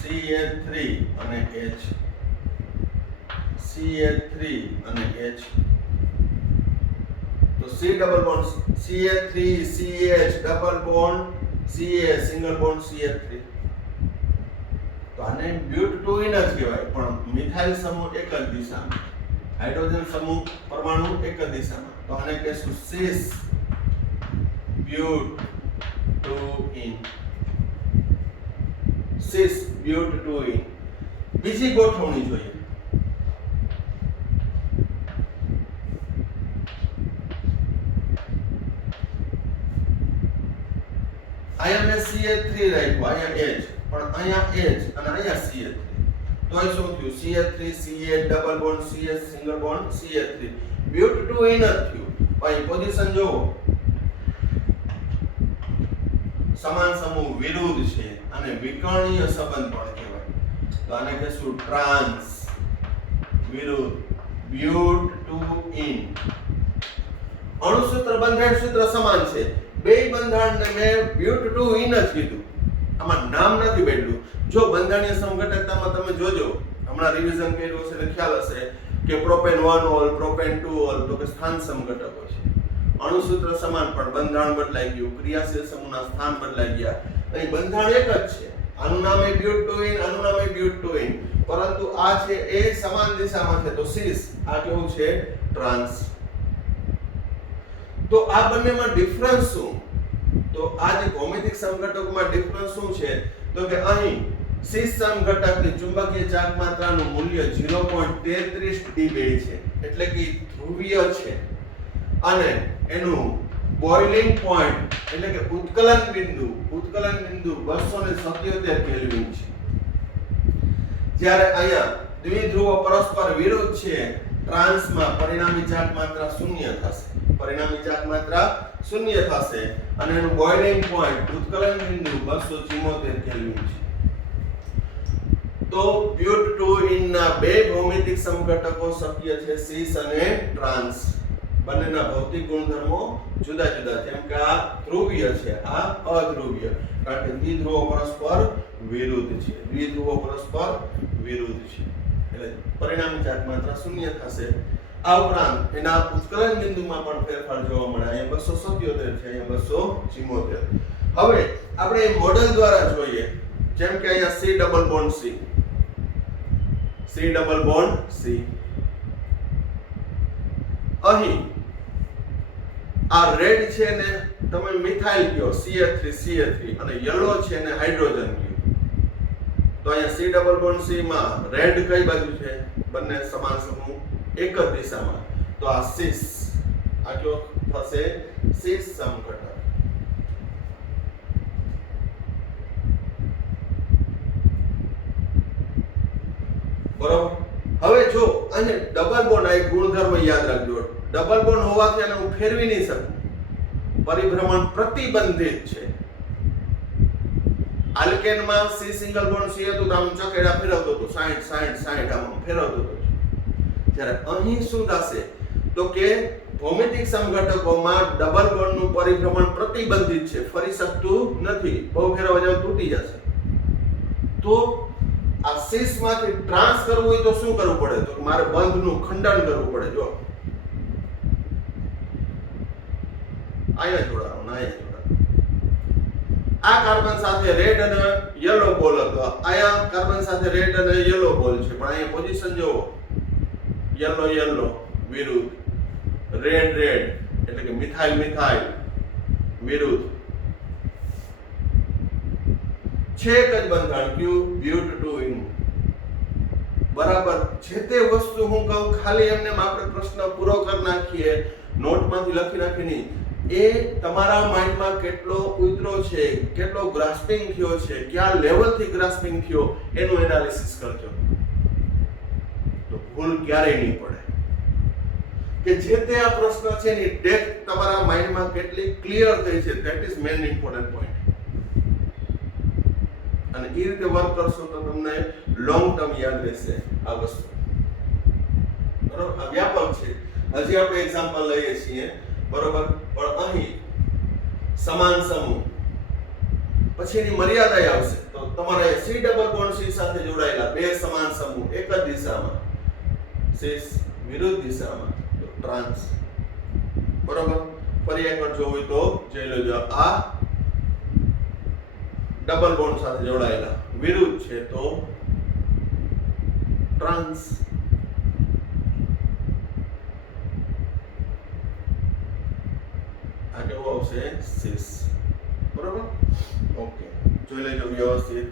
CH3 અને H CH3 અને H. તો C double bond CH3 CH double bond CH single bond CH3. તો આને બ્યુટ 2 ઇન જ કહેવાય, પણ મિથાઇલ સમૂહ એક જ દિશામાં, હાઇડ્રોજન સમૂહ પરમાણુ એક જ દિશામાં. તો આને કહેશું સીસ બ્યુટ 2 ઇન. Seas બ્યુટ 2 in. બીજી ગોઠવણી જોઈએ. અહીંયા મેં CH3 રાખ્યું, અહીંયા H, પણ અહીંયા H અને અહીંયા CH3. તો અહીં શું થયું? CH3 CH double bond CH single bond CH3 બ્યુટ 2 in જ થયું. ભાઈ પોઝિશન જોવો, સમાન સમૂહ વિરુદ્ધ છે અને વિકર્ણીય સંબંધ પણ કહેવાય. તો આને કહેશું ટ્રાન્સ વિરુદ્ધ બ્યુટ 2 ઇન. અણુસૂત્ર બંધારણ સૂત્ર સમાન છે. બે બંધારણને મેં બ્યુટ 2 ઇન જ કીધું. આમાં નામ નથી બદલ્યું. જો બંધારણીય સમઘટકતામાં તમે જોજો, હમણાં રિવિઝન કર્યું હશે એટલે ખ્યાલ હશે કે પ્રોપેન 1 ઓલ, પ્રોપેન 2 ઓલ, તો કે સ્થાન સમઘટકો છે. અણુસૂત્ર સમાન પણ બંધારણ બદલાઈ ગયું, ક્રિયાશીલ સમૂહના સ્થાન બદલાઈ ગયા. અહીં બંધારણ એક જ છે. આનું નામ એ બ્યુટ 2 ઇન, આનું નામ એ બ્યુટ 2 ઇન, પરંતુ આ છે એ સમાન દિશામાં છે. તો સીસ, આ કેવું છે? ટ્રાન્સ. તો આ બંનેમાં ડિફરન્સ શું? તો આ જે ભૌમિતિક સમઘટકોમાં ડિફરન્સ શું છે? તો કે અહીં સીસ સમઘટકની ચુંબકીય ચાર્જ માત્રાનું મૂલ્ય 0.33 dB છે, એટલે કે ધ્રુવીય છે, અને એનું બોઇલિંગ પોઈન્ટ એટલે કે ઉત્કલન બિંદુ 277 કેલ્વિન છે. જ્યારે અહીંયા દ્વિધ્રુવો પરસ્પર વિરુદ્ધ છે, ટ્રાન્સમાં પરિણામી ચાર્જ માત્રા શૂન્ય થશે. પરિણામી ચાર્જ માત્રા શૂન્ય થશે અને એનું બોઇલિંગ પોઈન્ટ ઉત્કલન બિંદુ 274 કેલ્વિન છે. તો બ્યુટ 2 ઇન ના બે ભૌમિતિક સમઘટકો શક્ય છે, સીસ અને ટ્રાન્સ. બંનેના ભૌતિક ગુણધર્મો જુદા જુદા, જેમ કે આ ધ્રુવીય છે, આ અધ્રુવીય, કારણ કે દ્વિધ્રુવો પરસ્પર વિરુદ્ધ છે. દ્વિધ્રુવો પરસ્પર વિરુદ્ધ છે એટલે પરિણામી ચાર્જ માત્રા શૂન્ય થશે. આ ઉપરાંત એના ઉત્કલન બિંદુમાં પણ ફેરફાર જોવા મળે. અહીંયા 277 છે, અહીંયા 274. હવે આપણે મોડેલ દ્વારા જોઈએ, જેમ કે અહીંયા C double bond C, C double bond C. અહીં આ રેડ છે ને તમે મિથાઇલ કયો, CH3 અને યલો છે ને હાઇડ્રોજન કયો. તો અહીંયા C ડબલ બોન્ડ C માં રેડ કઈ બાજુ છે? બંને સમાન સમૂહ એક જ દિશામાં. તો આ સીસ, આ કયો થશે? સીસ સમઘટક. બરોબર. હવે જો અને ડબલ બોન્ડ, આ એક ગુણધર્મ યાદ રાખજો. ડબલ બોન્ડ હોવાથી આને હું ફેરવી નહીં શકું. પરિભ્રમણ પ્રતિબંધિત છે. આલ્કેનમાં C સિંગલ બોન્ડ C હતું તો આમ ચકેડા ફેરવતો હતો, 60 આમ ફેરવતો હતો. જ્યારે અહીં શું થશે? તો કે ભૌમિતિક સમઘટકોમાં ડબલ બોન્ડનું પરિભ્રમણ પ્રતિબંધિત છે, ફરી શકતું નથી. બહુ ફેરવવા જાવ તૂટી જશે. તો આ સીસ માંથી ટ્રાન્સ કરવું હોય તો શું કરવું પડે? તો મારે બંધનું ખંડન કરવું પડે. જો અહીંયા જોડાવાનું, અહીંયા જોડાવાનું. આ કાર્બન સાથે રેડ અને યલો બોલ હતો, અહીંયા કાર્બન સાથે રેડ અને યલો બોલ છે, પણ અહીંયા પોઝિશન જોવો, યલો વિરુદ્ધ, રેડ એટલે કે મિથાઇલ વિરુદ્ધ. છે એક જ બંધારણ કયું? બ્યુટ ટુ ઇન. બરાબર. જે તે વસ્તુ હું કહું ખાલી એમને આપણે પ્રશ્ન પૂરો કરી નાખીએ, નોટમાંથી લખી નાખી નહીં. એ તમારા માઇન્ડમાં કેટલો ઉતરો છે, કેટલો ગ્રાસ્પિંગ થયો છે, કયા લેવલથી ગ્રાસ્પિંગ થયો એનું એનાલિસિસ કરજો, તો ભૂલ ક્યારેય નહીં પડે. કે જે તે આ પ્રશ્ન છે એની ડેપ્થ તમારા માઇન્ડમાં કેટલી ક્લિયર થઈ છે, that is main important point. અને એ રીતે વર્ક કરશો તો તમને લોંગ ટર્મ યાદ રહેશે આ વસ્તુ. બરોબર. આ વ્યાપક છે. હજી આપણે એક્ઝામ્પલ લઈએ છીએ, બરોબર. પણ અહીં સમાન સમૂહ પછી એની મર્યાદા આવશે. તો તમારે સી ડબલ બોન્ડ સી સાથે જોડાયેલા બે સમાન સમૂહ એક જ દિશામાં, સીસ વિરુદ્ધ દિશામાં, તો ટ્રાન્સ. બરોબર. ફરી એકવાર જોવું તો જોઈ લેજો. આ ડબલ બોન્ડ સાથે જોડાયેલા વિરુદ્ધ છે તો ટ્રાન્સ. આ કેવો આવશે? સિસ. બરોબર. ઓકે, જોઈ લેજો વ્યવસ્થિત.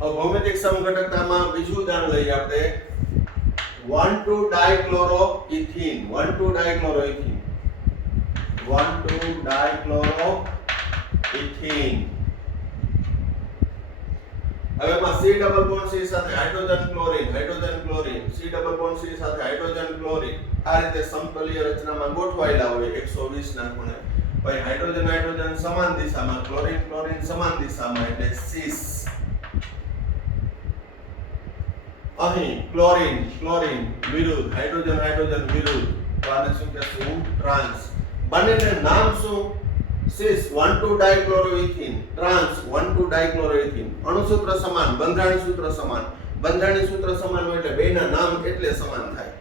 હવે ભૌમિતિક સમઘટકતામાં બીજું ઉદાહરણ લઈએ આપણે. 1,2-ડાયક્લોરોઇથીન. 1,2-ડાયક્લોરોઇથીન. 1,2-ડાયક્લોરોઇથીન. હવે એમાં સી ડબલ બોન્ડ સી સાથે hydrogen chlorine, hydrogen chlorine, C double bond C સાથે હાઇડ્રોજન ક્લોરીન, આ રીતે સમતલીય રચનામાં ગોઠવાયેલા હોય 120 ના ખૂણે. પછી હાઇડ્રોજન હાઇડ્રોજન સમાન દિશામાં, ક્લોરીન ક્લોરીન સમાન દિશામાં, એટલે સીસ. અહીં ક્લોરીન ક્લોરીન વિરુદ્ધ, હાઇડ્રોજન હાઇડ્રોજન વિરુદ્ધ, તો આને શું કહેશું? ટ્રાન્સ. બંનેને નામ શું? સીસ 1,2-ડાયક્લોરોઇથીન, ટ્રાન્સ 1,2-ડાયક્લોરોઇથીન. અણુસૂત્ર સમાન, બંધારણીય સૂત્ર સમાન. બંધારણીય સૂત્ર સમાન હોય એટલે બેના નામ એટલે સમાન થાય.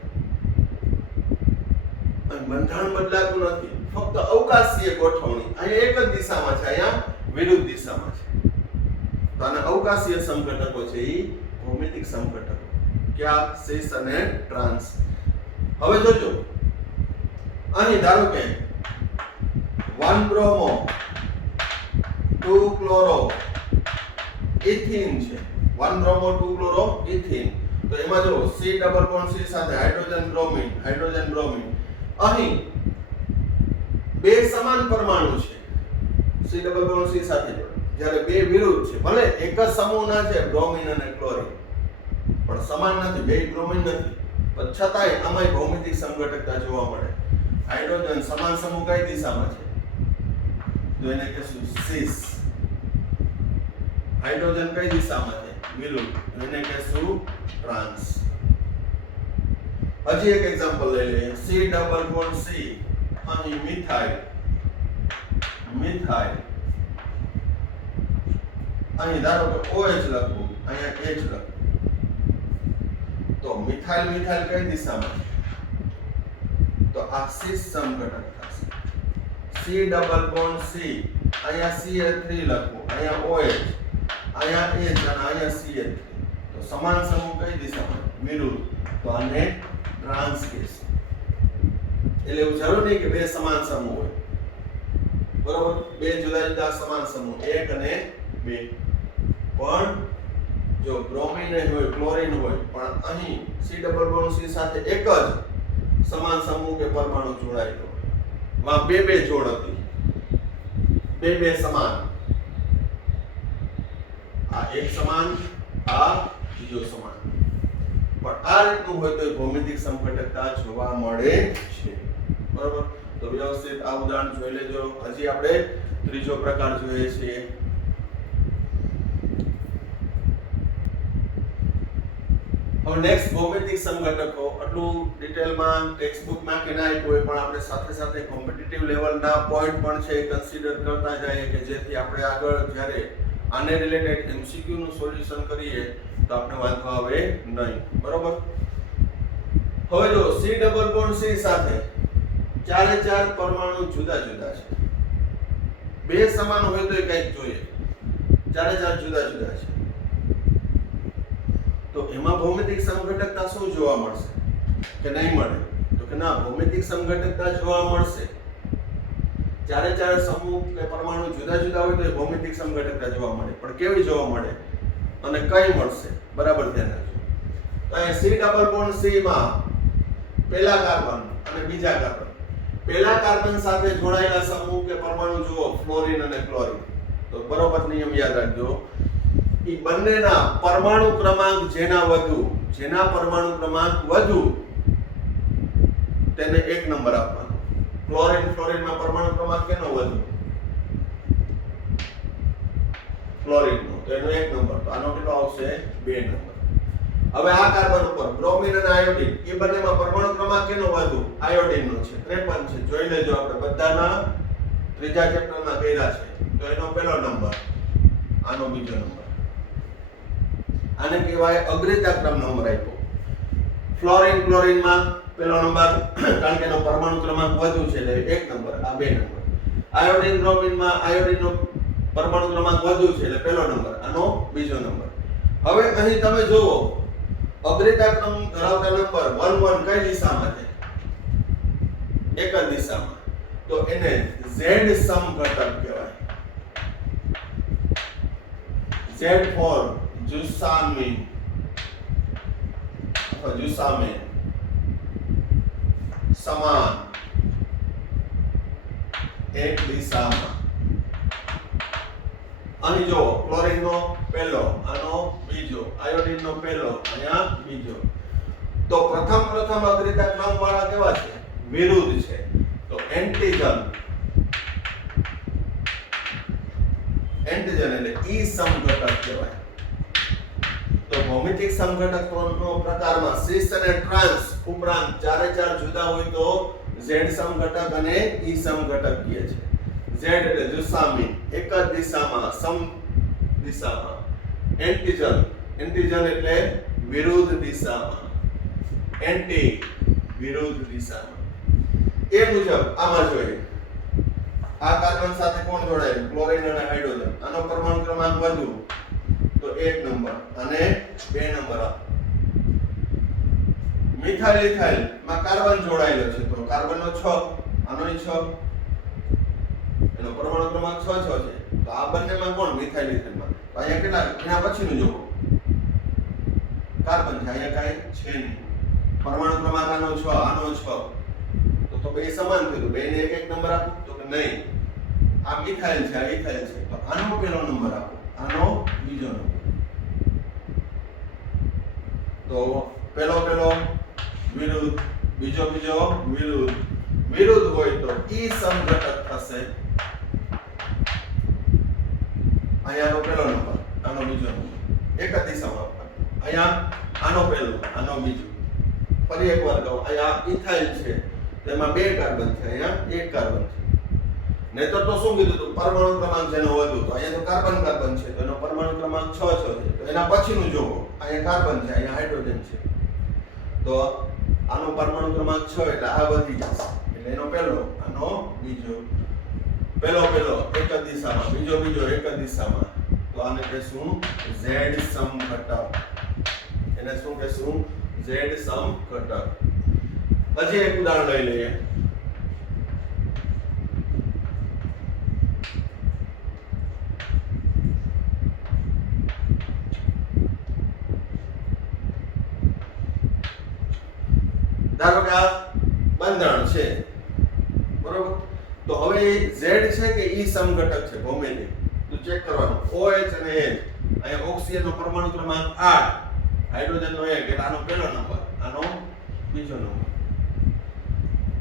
અને બંધારણ બદલાતું નથી, ફક્ત અવકાશીય ગોઠવણી. અહીંયા એક જ દિશામાં છે, અહીંયા વિરુદ્ધ દિશામાં છે. તો આના અવકાશીય સમઘટકો છે, એ ભૌમિતિક સમઘટકો. ક્યાં? સીસ અને ટ્રાન્સ. હવે જોજો, અહીં ધારો કે 1 બ્રોમો 2 ક્લોરો ઇથીન છે. 1 બ્રોમો 2 ક્લોરો ઇથીન. તો એમાં જો સી ડબલ બોન્ડ સી સાથે હાઇડ્રોજન બ્રોમિન, હાઇડ્રોજન બ્રોમિન. અહીં બે સમાન પરમાણુ છે સી ડબલ બોન્ડ સી સાથે જોડે, જ્યારે બે વિરુદ્ધ છે. ભલે એક જ સમૂહના છે બ્રોમિન અને ક્લોરીન, પણ સમાન નથી, બે બ્રોમિન નથી, પણ છતાંય આમાંય ભૌમિતિક સમઘટકતા જોવા મળે. હાઇડ્રોજન સમાન સમૂહ કઈ દિશામાં છે? તો એને કહેશું સીસ. હાઇડ્રોજન કઈ દિશામાં છે? વિરુદ્ધ, એને કહેશું ટ્રાન્સ. હજી એક એક્ઝામ્પલ લઈ લઈએ. સી ડબલ બોન્ડ સી, અહીં મિથાઇલ, મિથાઇલ. અહીં ધારો કે OH લખવું, અહીંયા H લખવું, તો મિથાઇલ મિથાઇલ કઈ દિશામાં છે? તો આ સીસ સમઘટક થશે. સી ડબલ બોન્ડ સી, અહીંયા CH3 લખવું, અહીંયા OH, અહીંયા H અને અહીંયા CH3. તો સમાન સમૂહ કઈ દિશામાં? વિરુદ્ધ, તો આને ટ્રાન્સ કહેશું. એટલે એવું જરૂર નહીં કે બે સમાન સમૂહ હોય, બરોબર. બે જુદા જુદા સમાન સમૂહ, 1 અને 2. પણ જો બ્રોમિન હોય, ક્લોરીન હોય, પણ અહીં સી ડબલ બોન્ડ સી સાથે એક જ સમાન સમૂહ કે પરમાણુ જોડાયેલો હોય, માં બે બે જોડ હતી, બે બે સમાન, આ એક સમાન, આ બીજો સમાન. પણ આ રીતનું હોય તો ભૌમિતિક સમઘટકતા જોવા મળે છે, બરોબર. તો વ્યવસ્થિત આ ઉદાહરણ જોઈ લેજો. હજી આપણે ત્રીજો પ્રકાર જોઈએ છીએ. હવે નેક્સ્ટ ભૌમિતિક સમઘટકો. આટલું ડિટેલમાં ટેક્સ્ટ બુકમાં કે ના આપ્યું હોય, પણ આપણે સાથે સાથે કોમ્પિટિટિવ લેવલના પોઈન્ટ પણ છે કન્સિડર કરતા જઈએ, કે જેથી આપણે આગળ જ્યારે આને રિલેટેડ MCQ નું સોલ્યુશન કરીએ તો આપણે વાંધો આવે નહીં, બરોબર. હવે જો સી ડબલ બોન્ડ સી સાથે ચારે ચાર પરમાણુ જુદા જુદા છે. બે સમાન હોય તો કંઈક જોઈએ, ચારે ચાર જુદા જુદા છે. તો એમાં ભૌમિતિક સમઘટકતા શું જોવા મળશે કે નહીં મળે? તો કે ના, ભૌમિતિક સમઘટકતા જોવા મળશે. ચારે ચાર સમૂહ કે પરમાણુ જુદા જુદા હોય તો એ ભૌમિતિક સમઘટકતા જોવા મળે, પણ કેવી જોવા મળે અને કઈ મળશે? બરાબર ધ્યાન રાખજો. તો અહીં C ડબલ બોન્ડ C માં પહેલા કાર્બન અને બીજા કાર્બન, પહેલા કાર્બન સાથે જોડાયેલા સમૂહ કે પરમાણુ જુઓ, ફ્લોરિન અને ક્લોરિન. તો બરોબર નિયમ યાદ રાખજો. ઈ બંનેના પરમાણુ ક્રમાંક જેના પરમાણુ ક્રમાંક વધુ તેને 1 નંબર આપવાનો. ફ્લોરિન માં પરમાણુ ક્રમાંક કેનો વધુ? ફ્લોરિન નો, તો એનો 1 નંબર. તો આનો કેટલો આવશે? 2 નંબર. હવે આ કાર્બન ઉપર બ્રોમિન અને આયોડિન, એ બંનેમાં પરમાણુ ક્રમાંક કેનો વધુ? આયોડિન નો છે, 53 છે. જોઈ લેજો, આપણે બધાના ત્રીજા ચેપ્ટરમાં કર્યા છે. તો એનો પહેલો નંબર, આનો બીજો નંબર. આને કહેવાય અગ્રતા ક્રમ નંબર આપ્યો. ફ્લોરિન ક્લોરિનમાં પહેલો નંબર, કારણ કે એનો પરમાણુ ક્રમાંક વધુ છે એટલે 1 નંબર, આ 2 નંબર. આયોડિન બ્રોમિનમાં આયોડિનનો પરમાણુ ક્રમાંક વધુ છે એટલે પહેલો નંબર, આનો બીજો નંબર. હવે અહીં તમે જુઓ, અગ્રતા ક્રમ ધરાવતા નંબર 1 1 કઈ દિશામાં છે? એક જ દિશામાં. તો એને Z સમઘટક કહેવાય. Z for જુસ્સામીન અથવા જુસ્સામીન, સમાન, એક દિશામાં. અહીં જો ક્લોરીન નો પહેલો, આનો બીજો, આયોડિન નો પહેલો, અહીંયા બીજો. તો પ્રથમ અગ્રતા ક્રમ વાળા કેવા છે? વિરુદ્ધ છે. તો એન્ટિજન એટલે ઈ સમઘટક કહેવાય. તો ભૌમિતિક સમઘટકનો પ્રકારમાં સિસ અને ટ્રાન્સ ઉપરાંત ચારે ચાર જુદા હોય તો Z સમઘટક અને ઈ સમઘટક કહે છે. Z એટલે જુસ્સામીન, એક જ દિશામાં, સમ દિશામાં. એન્ટિજન એટલે વિરુદ્ધ દિશામાં. એન્ટી, વિરુદ્ધ દિશામાં. એ મુજબ આમાં જોઈએ, આ કાર્બન સાથે કોણ જોડાયેલું? ક્લોરીન અને હાઇડ્રોજન. આનો પરમાણુ ક્રમાંક વધુ તો 1 નંબર અને 2 નંબર આપો. મિથાઇલ ઇથાઇલ માં કાર્બન જોડાયેલો છે તો કાર્બનનો 6, આનોય 6, એનો પરમાણુ ક્રમાંક 6 છે. તો આ બંનેમાં કોણ? મિથાઇલ ઇથાઇલમાં. તો અહીંયા કેટલા? એના પછીનું જોવો, કાર્બન છે, અહીંયા કાંઈ છે નહીં. પરમાણુ ક્રમાંક આનો 6, આનો 6, તો બે સમાન થયું. બેને એક નંબર આપો તો કે નહીં, આ મિથાઇલ છે, આ ઇથાઇલ છે, તો આનો પહેલો નંબર આપો, આનો બીજો નંબર. તો પહેલો વિરુદ્ધ, બીજો વિરુદ્ધ હોય તો ઈ સમઘટક થશે. અહીંયાનો પહેલો નંબર, આનો બીજો નંબર, એક જ દિશામાં આપવાનો. અહીંયા આનો પહેલો, આનો બીજો. ફરી એકવાર કહું, અહીંયા ઇથાઇલ છે, તેમાં 2 કાર્બન છે, અહીંયા 1 કાર્બન છે. નહીતર તો શું કીધું હતું? પરમાણુ ક્રમાંક જેનો વધુ, તો અહીંયા તો કાર્બન છે, તો એનો પરમાણુ ક્રમાંક 6 છે. તો એના પછીનું જોવો, અહીંયા કાર્બન છે, અહીંયા હાઇડ્રોજન છે. તો આનો પરમાણુ ક્રમાંક 6 એટલે આ વધી જશે. એટલે એનો પહેલો, આનો બીજો. પહેલો એક જ દિશામાં, બીજો એક જ દિશામાં. તો આને કહેશું Z સમઘટક. એને શું કહેશું? Z સમઘટક. હજી એક ઉદાહરણ લઈ લઈએ. ધારો કે આ બંધારણ છે, બરોબર? તો હવે Z છે કે ઈ સમઘટક છે ભૌમિતિક? તો ચેક કરવાનું. OH અને H, અહીંયા ઓક્સિજન નો પરમાણુ ક્રમાંક 8, હાઇડ્રોજન નો 1, એટલે આનો પહેલો નંબર, આનો બીજો નંબર.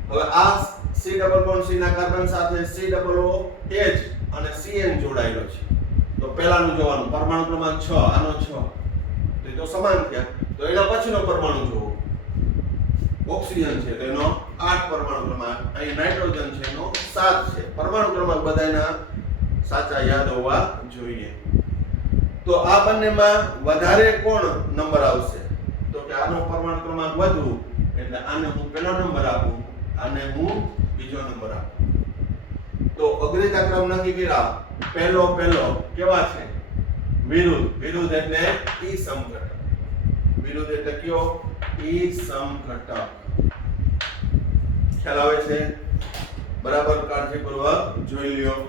હવે આ C ડબલ બોન્ડ C ના કાર્બન સાથે COO H અને CN જોડાયેલો છે. તો પહેલાનું જોવાનું, પરમાણુ ક્રમાંક 6, આનો 6, તો સમાન થયા. તો એના પછીનો પરમાણુ જોવો, ઓક્સિજન છે તો એનો 8 પરમાણુ ક્રમાંક, અહીં નાઇટ્રોજન છે એનો 7 છે. પરમાણુ ક્રમાંક બધાના સાચા યાદ હોવા જોઈએ. તો આ બંનેમાં વધારે કોણ નંબર આવશે? તો કે આનો પરમાણુ ક્રમાંક વધુ, એટલે આને હું પહેલો નંબર આપું, આને હું બીજો નંબર આપું. તો અગ્રતા ક્રમ નક્કી કર્યા. પહેલો કેવા છે? વિરુદ્ધ એટલે ઈ સમઘટક. વિરુદ્ધ એટલે કયો? ઈ સમઘટક. ખ્યાલ આવે છે? બરાબર કાળજીપૂર્વક જોઈ લ્યો.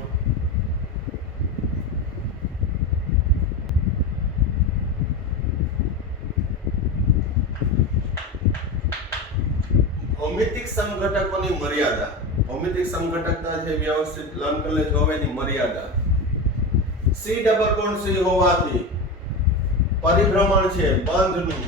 ભૌમિતિક સમઘટકોની મર્યાદા. ભૌમિતિક સમઘટકતા છે વ્યવસ્થિત લર્ન કરી લેજો. હવે એની મર્યાદા C ડબલ બોન્ડ C હોવાથી પરિભ્રમણ છે બંધનું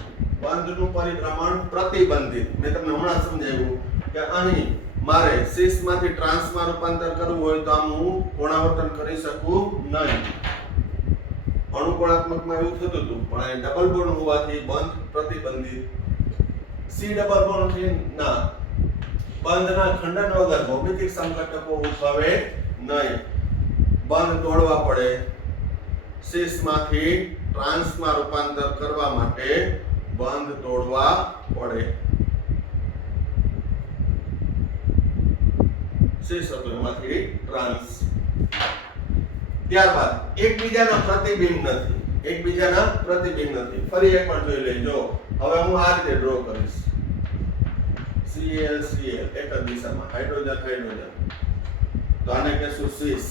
પરિભ્રમણ પ્રતિબંધિત. મેં તમને હમણાં સમજાવ્યું કે અહીં મારે સીસ માંથી ટ્રાન્સમાં રૂપાંતર કરવું હોય તો આમ હું કોણાવર્તન કરી શકું નહીં. અણુકોણાત્મકમાં એવું થતું હતું, પણ અહીં ડબલ બોન્ડ હોવાથી બંધ પ્રતિબંધિત. C ડબલ બોન્ડ ના બંધના ખંડન વગર ભૌમિતિક સમઘટકો ઉદ્ભવે નહીં. બંધ તોડવા પડે. સીસ માંથી ટ્રાન્સમાં રૂપાંતર કરવા માટે બંધ તોડવા પડે. સીસ હતું એમાંથી ટ્રાન્સ. ત્યારબાદ એકબીજાના પ્રતિબિંબ નથી. ફરી એકવાર જોઈ લેજો. હવે હું આ રીતે ડ્રો કરીશ. Cl એક જ દિશામાં, હાઇડ્રોજન. તો આને કહેશું સીસ.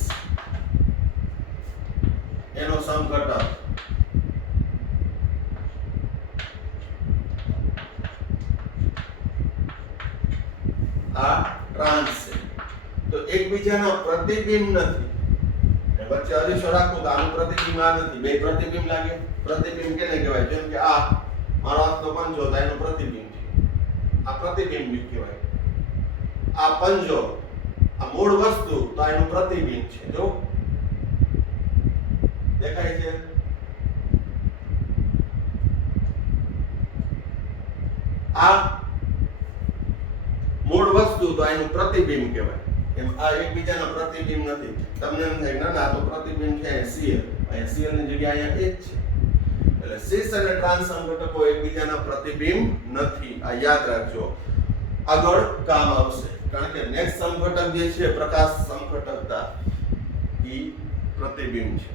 એનો સમઘટક આ ટ્રાન્સ છે. તો એકબીજાના પ્રતિબિંબ નથી. વચ્ચે અરીસો રાખું તો આનું પ્રતિબિંબ આ નથી. બે પ્રતિબિંબ લાગે. પ્રતિબિંબ કેને કહેવાય? જેમ કે આ મારો હાથનો પંજો તો એનું પ્રતિબિંબ છે. આ પ્રતિબિંબ કહેવાય. આ પંજો, આ મૂળ વસ્તુ તો એનું પ્રતિબિંબ છે. જો દેખાય છે? આ મૂળ વસ્તુ તો એનું પ્રતિબિંબ કહેવાય. એમ આ એકબીજાના પ્રતિબિંબ નથી. તમને એમ થાય ના તો પ્રતિબિંબ છે Cl. અહીંયા Cl ની જગ્યાએ અહીંયા H છે. એટલે સીસ અને ટ્રાન્સ સમઘટકો એકબીજાના પ્રતિબિંબ નથી. આ યાદ રાખજો, આગળ કામ આવશે. કારણ કે નેક્સ્ટ સમઘટક જે છે પ્રકાશ સમઘટકતા ઈ પ્રતિબિંબ છે.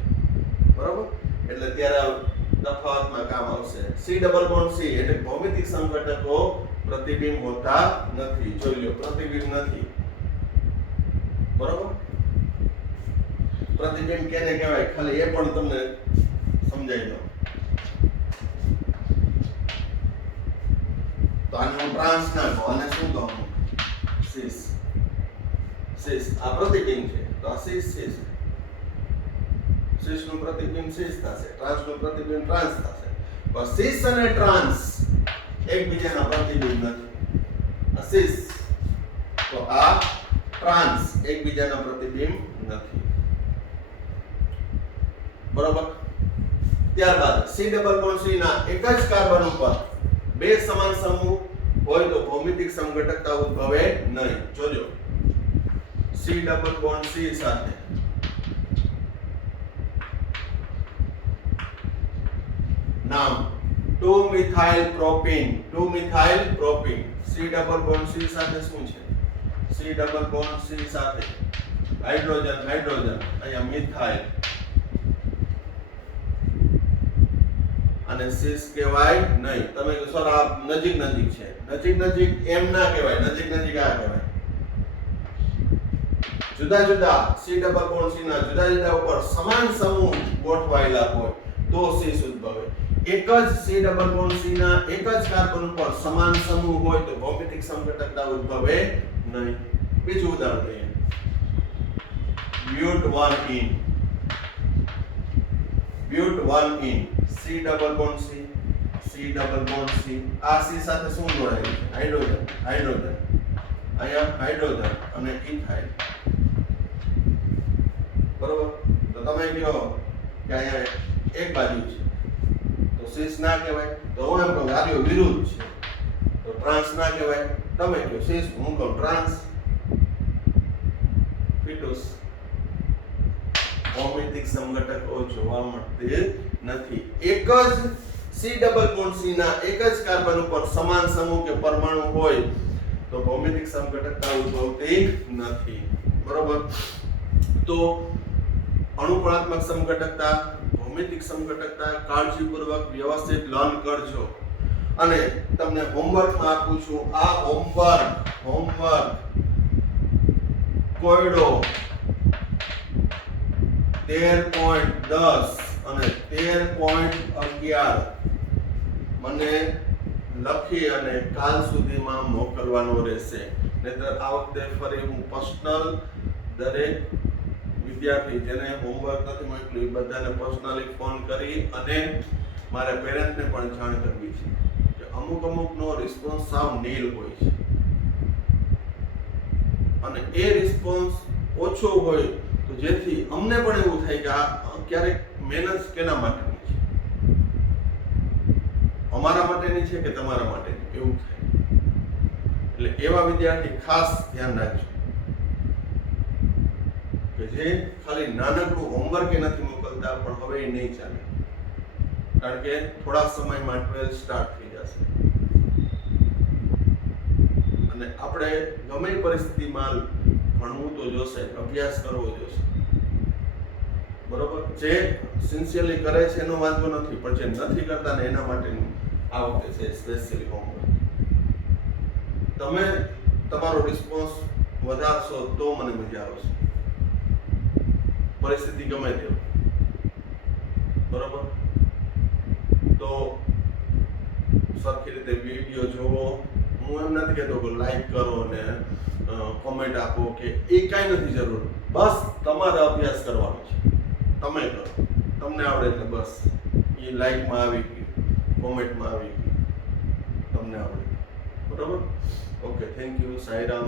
બરોબર? એટલે ત્યારે તફાવતમાં કામ આવશે. C ડબલ બોન્ડ C એટલે ભૌમિતિક સમઘટકો પ્રતિબિંબ હોતા નથી. જોઈ લો, પ્રતિબિંબ નથી. બરોબર? પ્રતિબિંબ કેને કહેવાય ખાલી એ પણ તમને સમજાઈ દો. તો આને હું ટ્રાન્સ નાખો અને શું કહું? સીસ. આ પ્રતિબિંબ છે તો આ સીસ. સીસ નું પ્રતિબિંબ સીસ થશે, ટ્રાન્સ નું પ્રતિબિંબ ટ્રાન્સ થશે. પણ સીસ અને ટ્રાન્સ એકબીજાના પ્રતિબિંબ નથી. આ સીસ તો આ ટ્રાન્સ એકબીજાના પ્રતિબિંબ નથી. બરોબર? ત્યારબાદ C ડબલ બોન્ડ C ના એક જ કાર્બન ઉપર બે સમાન સમૂહ હોય તો ભૌમિતિક સમઘટકતા ઉદ્ભવે નહીં. જોજો, C ડબલ બોન્ડ C સાથે નામ 2-મિથાઇલ propene. C double bond C સાથે શું છે? C ડબલ બોન્ડ C સાથે હાઇડ્રોજન અહીંયા મિથાઇલ અને સીસ કહેવાય નહીં. તમે કહો સર આ નજીક છે. નજીક એમ ના કહેવાય. નજીક આ કહેવાય. જુદા C ડબલ બોન્ડ C ના જુદા ઉપર સમાન સમૂહ ગોઠવાયેલા હોય તો સીસ ઉદ્ભવે. એક જ C ડબલ બોન્ડ C ના એક જ કાર્બન ઉપર સમાન સમૂહ હોય તો ભૌમિતિક સમઘટકતા ઉદ્ભવે નહીં. બીજું ઉદાહરણ લઈએ. બ્યુટ 1 C ડબલ બોન્ડ C. આ C સાથે શું જોડાયેલું છે? હાઇડ્રોજન. અહીંયા હાઇડ્રોજન અને ઇથાઇલ. બરોબર? તો તમે કહો કે અહીંયા એક બાજુ છે તો સીસ ના કહેવાય. તો હું એમ કહું આ વિરુદ્ધ છે તો ટ્રાન્સ ના કહેવાય. તમે કહો સીસ, હું કહું ટ્રાન્સ. ફિટુસ. ભૌમિતિક સમઘટકો જોવા મળતી નથી. એક જ C ડબલ બોન્ડ C ના એક જ કાર્બન ઉપર સમાન સમૂહ કે પરમાણુ હોય તો ભૌમિતિક સમઘટકતા ઉદ્ભવતી નથી. બરોબર? તો અણુકોણાત્મક સમઘટકતા, ભૌમિતિક સમઘટકતા કાળજીપૂર્વક વ્યવસ્થિત લર્ન કરજો. અને તમને હોમવર્કમાં આપું છું. આ હોમવર્ક કોયડો 13.10 અને 13.11 મને લખી અને કાલ સુધીમાં મોકલવાનો રહેશે. નહીંતર આ વખતે ફરી હું પર્સનલ દરેક વિદ્યાર્થી જેને હોમવર્ક નથી મોકલ્યું બધાને પર્સનલી ફોન કરી અને મારા પેરેન્ટ્સને પણ જાણ કરવી છે કે અમુકનો રિસ્પોન્સ સાવ નીલ હોય છે અને એ રિસ્પોન્સ ઓછો હોય તો જેથી અમને પણ એવું થાય કે આ ક્યારેક મહેનત કેના માટેની છે, અમારા માટેની છે કે તમારા માટેની, એવું થાય. એટલે એવા વિદ્યાર્થી ખાસ ધ્યાન રાખજો કે જે ખાલી નાનકડું હોમવર્ક નથી મોકલતા પણ હવે એ નહીં ચાલે, કારણ કે થોડા સમયમાં 12 સ્ટાર્ટ થઈ જશે અને આપણે ગમે પરિસ્થિતિમાં ભણવું તો જોશે, અભ્યાસ કરવો જોશે. બરોબર? જે સિન્સિયરલી કરે છે એનો વાંધો નથી, પણ જે નથી કરતા ને એના માટેનું આ વખતે છે સ્પેશિયલી હોમવર્ક. તમે તમારો રિસ્પોન્સ વધારશો તો મને મજા આવશે, પરિસ્થિતિ ગમે તે. બરોબર? તો સરખી રીતે વિડીયો જોવો. હું એમ નથી કહેતો કે લાઈક કરો ને કોમેન્ટ આપો કે એ કાંઈ નથી જરૂર. બસ તમારે અભ્યાસ કરવાનો છે, તમે કરો, તમને આવડે એટલે બસ. એ લાઈકમાં આવી ગયું, કોમેન્ટમાં આવી ગયું, તમને આવડે. બરોબર? Okay, thank you. સાંઈરામ.